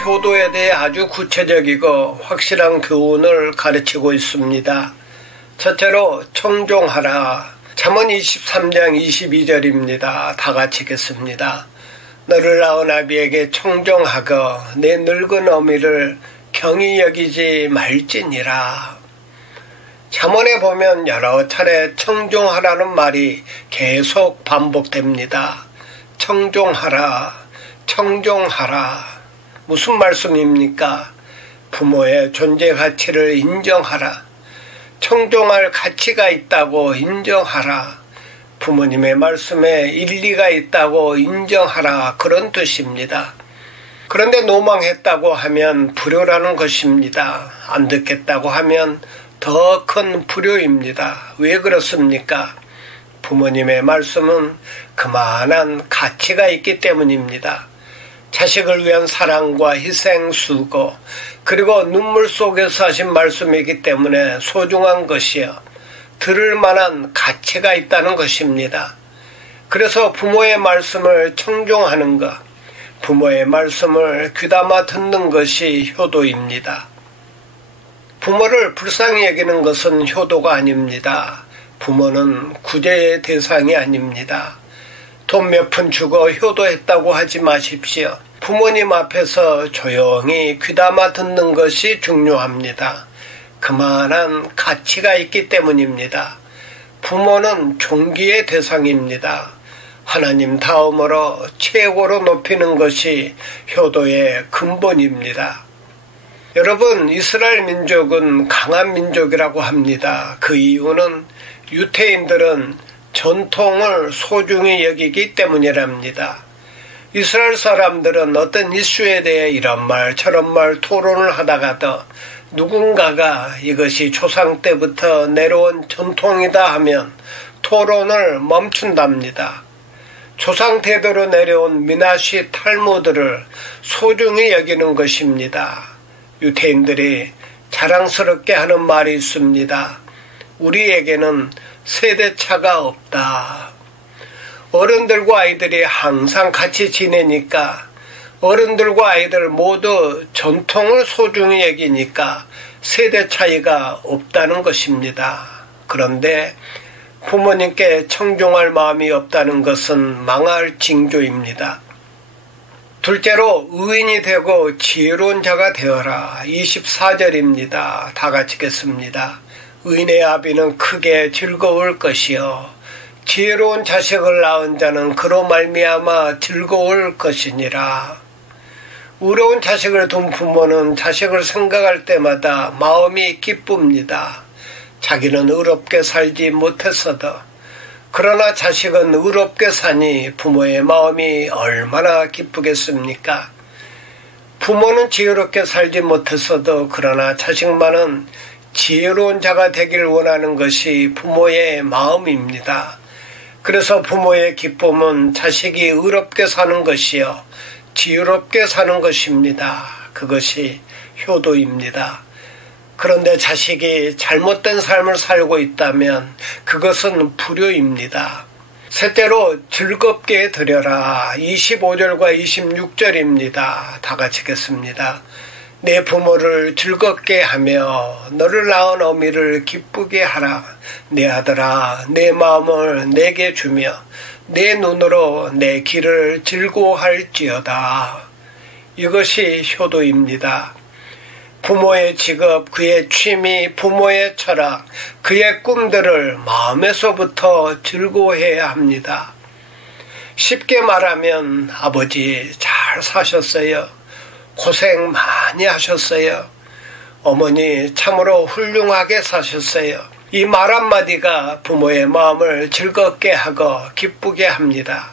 효도에 대해 아주 구체적이고 확실한 교훈을 가르치고 있습니다. 첫째로 청종하라. 잠언 23장 22절입니다. 다 같이 읽겠습니다. 너를 낳은 아비에게 청종하고 내 늙은 어미를 경히 여기지 말지니라. 잠언에 보면 여러 차례 청종하라는 말이 계속 반복됩니다. 청종하라, 청종하라. 무슨 말씀입니까? 부모의 존재 가치를 인정하라. 청종할 가치가 있다고 인정하라. 부모님의 말씀에 일리가 있다고 인정하라. 그런 뜻입니다. 그런데 노망했다고 하면 불효라는 것입니다. 안 듣겠다고 하면 더 큰 불효입니다. 왜 그렇습니까? 부모님의 말씀은 그만한 가치가 있기 때문입니다. 자식을 위한 사랑과 희생, 수고, 그리고 눈물 속에서 하신 말씀이기 때문에 소중한 것이요. 들을 만한 가치가 있다는 것입니다. 그래서 부모의 말씀을 청종하는 것, 부모의 말씀을 귀담아 듣는 것이 효도입니다. 부모를 불쌍히 여기는 것은 효도가 아닙니다. 부모는 구제의 대상이 아닙니다. 돈 몇 푼 주고 효도했다고 하지 마십시오. 부모님 앞에서 조용히 귀담아 듣는 것이 중요합니다. 그만한 가치가 있기 때문입니다. 부모는 존귀의 대상입니다. 하나님 다음으로 최고로 높이는 것이 효도의 근본입니다. 여러분, 이스라엘 민족은 강한 민족이라고 합니다. 그 이유는 유태인들은 전통을 소중히 여기기 때문이랍니다. 이스라엘 사람들은 어떤 이슈에 대해 이런 말 저런 말 토론을 하다가도 누군가가 이것이 조상 때부터 내려온 전통이다 하면 토론을 멈춘답니다. 조상 대대로 내려온 미나시 탈무드를 소중히 여기는 것입니다. 유태인들이 자랑스럽게 하는 말이 있습니다. 우리에게는 세대차가 없다. 어른들과 아이들이 항상 같이 지내니까 어른들과 아이들 모두 전통을 소중히 여기니까 세대 차이가 없다는 것입니다. 그런데 부모님께 청종할 마음이 없다는 것은 망할 징조입니다. 둘째로 의인이 되고 지혜로운 자가 되어라. 24절입니다. 다 같이 읽겠습니다. 의인의 아비는 크게 즐거울 것이요 지혜로운 자식을 낳은 자는 그로 말미암아 즐거울 것이니라. 의로운 자식을 둔 부모는 자식을 생각할 때마다 마음이 기쁩니다. 자기는 의롭게 살지 못했어도 그러나 자식은 의롭게 사니 부모의 마음이 얼마나 기쁘겠습니까? 부모는 지혜롭게 살지 못했어도 그러나 자식만은 지혜로운 자가 되길 원하는 것이 부모의 마음입니다. 그래서 부모의 기쁨은 자식이 의롭게 사는 것이요 지혜롭게 사는 것입니다. 그것이 효도입니다. 그런데 자식이 잘못된 삶을 살고 있다면 그것은 불효입니다. 셋째로 즐겁게 드려라. 25절과 26절입니다. 다 같이 읽겠습니다. 내 부모를 즐겁게 하며 너를 낳은 어미를 기쁘게 하라. 내 아들아 내 마음을 내게 주며 내 눈으로 내 길을 즐거워할지어다. 이것이 효도입니다. 부모의 직업, 그의 취미, 부모의 철학, 그의 꿈들을 마음에서부터 즐거워해야 합니다. 쉽게 말하면 아버지 잘 사셨어요. 고생 많이 하셨어요. 어머니 참으로 훌륭하게 사셨어요. 이 말 한마디가 부모의 마음을 즐겁게 하고 기쁘게 합니다.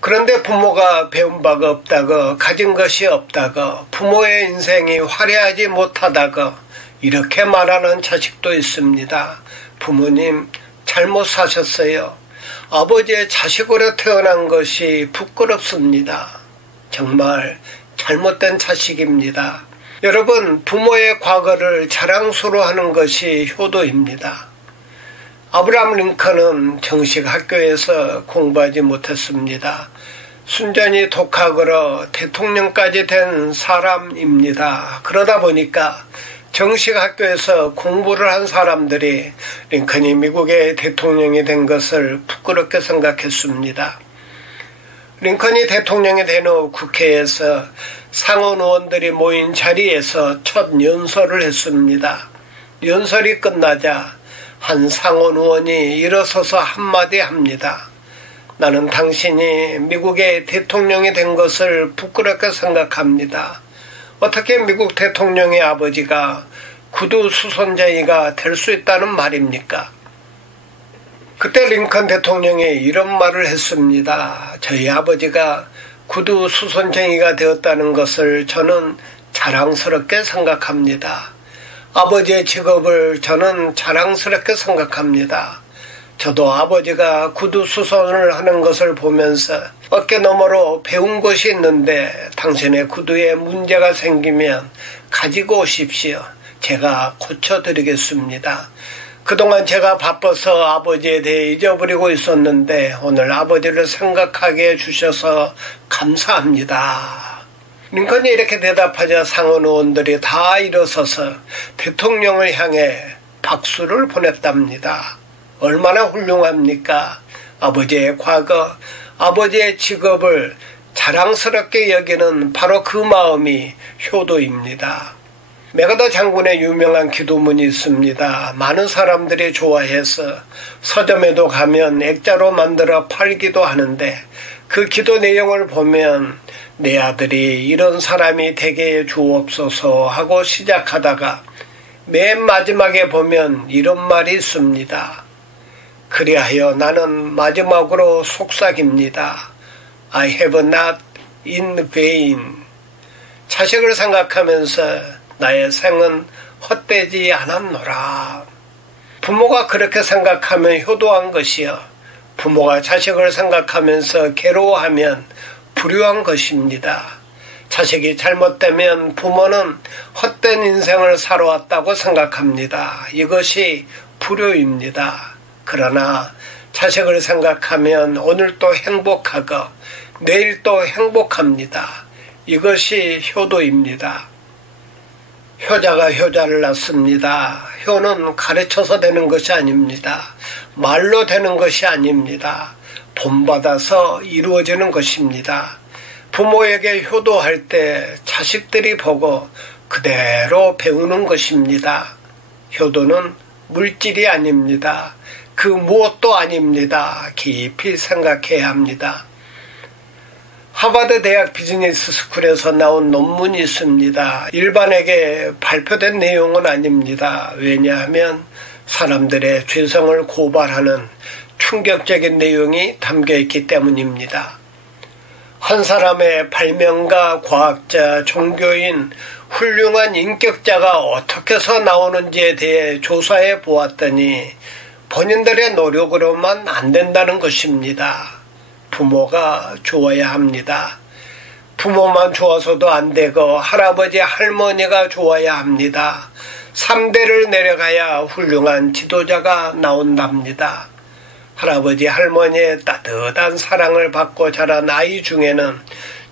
그런데 부모가 배운 바가 없다고 가진 것이 없다고 부모의 인생이 화려하지 못하다고 이렇게 말하는 자식도 있습니다. 부모님 잘못 사셨어요. 아버지의 자식으로 태어난 것이 부끄럽습니다. 정말 잘못된 자식입니다. 여러분, 부모의 과거를 자랑스러워 하는 것이 효도입니다. 아브라함 링컨은 정식 학교에서 공부하지 못했습니다. 순전히 독학으로 대통령까지 된 사람입니다. 그러다 보니까 정식 학교에서 공부를 한 사람들이 링컨이 미국의 대통령이 된 것을 부끄럽게 생각했습니다. 링컨이 대통령이 된 후 국회에서 상원 의원들이 모인 자리에서 첫 연설을 했습니다. 연설이 끝나자 한 상원 의원이 일어서서 한마디 합니다. 나는 당신이 미국의 대통령이 된 것을 부끄럽게 생각합니다. 어떻게 미국 대통령의 아버지가 구두 수선쟁이가 될 수 있다는 말입니까? 그때 링컨 대통령이 이런 말을 했습니다. 저희 아버지가 구두 수선쟁이가 되었다는 것을 저는 자랑스럽게 생각합니다. 아버지의 직업을 저는 자랑스럽게 생각합니다. 저도 아버지가 구두 수선을 하는 것을 보면서 어깨너머로 배운 것이 있는데 당신의 구두에 문제가 생기면 가지고 오십시오. 제가 고쳐드리겠습니다. 그동안 제가 바빠서 아버지에 대해 잊어버리고 있었는데 오늘 아버지를 생각하게 해주셔서 감사합니다. 링컨이 이렇게 대답하자 상원 의원들이 다 일어서서 대통령을 향해 박수를 보냈답니다. 얼마나 훌륭합니까? 아버지의 과거, 아버지의 직업을 자랑스럽게 여기는 바로 그 마음이 효도입니다. 메가더 장군의 유명한 기도문이 있습니다. 많은 사람들이 좋아해서 서점에도 가면 액자로 만들어 팔기도 하는데 그 기도 내용을 보면 내 아들이 이런 사람이 되게 주옵소서 하고 시작하다가 맨 마지막에 보면 이런 말이 있습니다. 그리하여 나는 마지막으로 속삭입니다. I have not in vain. 자식을 생각하면서 나의 생은 헛되지 않았노라. 부모가 그렇게 생각하면 효도한 것이요. 부모가 자식을 생각하면서 괴로워하면 불효한 것입니다. 자식이 잘못되면 부모는 헛된 인생을 살아왔다고 생각합니다. 이것이 불효입니다. 그러나 자식을 생각하면 오늘 또 행복하고 내일 또 행복합니다. 이것이 효도입니다. 효자가 효자를 낳습니다. 효는 가르쳐서 되는 것이 아닙니다. 말로 되는 것이 아닙니다. 본받아서 이루어지는 것입니다. 부모에게 효도할 때 자식들이 보고 그대로 배우는 것입니다. 효도는 물질이 아닙니다. 그 무엇도 아닙니다. 깊이 생각해야 합니다. 하버드 대학 비즈니스 스쿨에서 나온 논문이 있습니다. 일반에게 발표된 내용은 아닙니다. 왜냐하면 사람들의 죄성을 고발하는 충격적인 내용이 담겨있기 때문입니다. 한 사람의 발명가, 과학자, 종교인, 훌륭한 인격자가 어떻게 해서 나오는지에 대해 조사해 보았더니 본인들의 노력으로만 안 된다는 것입니다. 부모가 좋아야 합니다. 부모만 좋아서도 안 되고 할아버지, 할머니가 좋아야 합니다. 3대를 내려가야 훌륭한 지도자가 나온답니다. 할아버지, 할머니의 따뜻한 사랑을 받고 자란 아이 중에는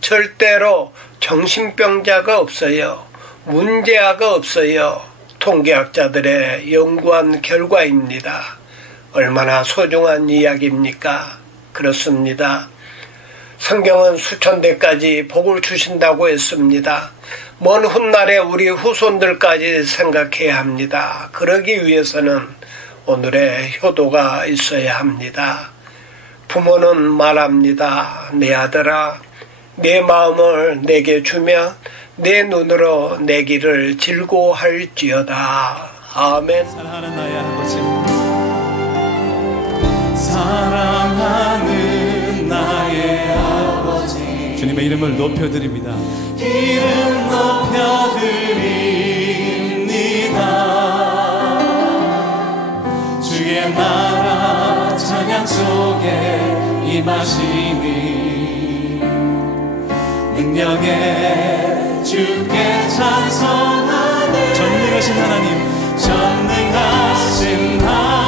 절대로 정신병자가 없어요. 문제아가 없어요. 통계학자들의 연구한 결과입니다. 얼마나 소중한 이야기입니까? 그렇습니다. 성경은 수천 대까지 복을 주신다고 했습니다. 먼 훗날에 우리 후손들까지 생각해야 합니다. 그러기 위해서는 오늘의 효도가 있어야 합니다. 부모는 말합니다. 내 아들아, 내 마음을 내게 주며 내 눈으로 내 길을 즐거워할지어다. 아멘. 사랑하는 나의 아버지, 사랑하는 나의 아버지, 주님의 이름을 높여드립니다. 이름 높여드립니다. 주의 나라 찬양 속에 임하시니 능력에 주께 찬송하네. 전능하신 하나님, 전능하신 하나님,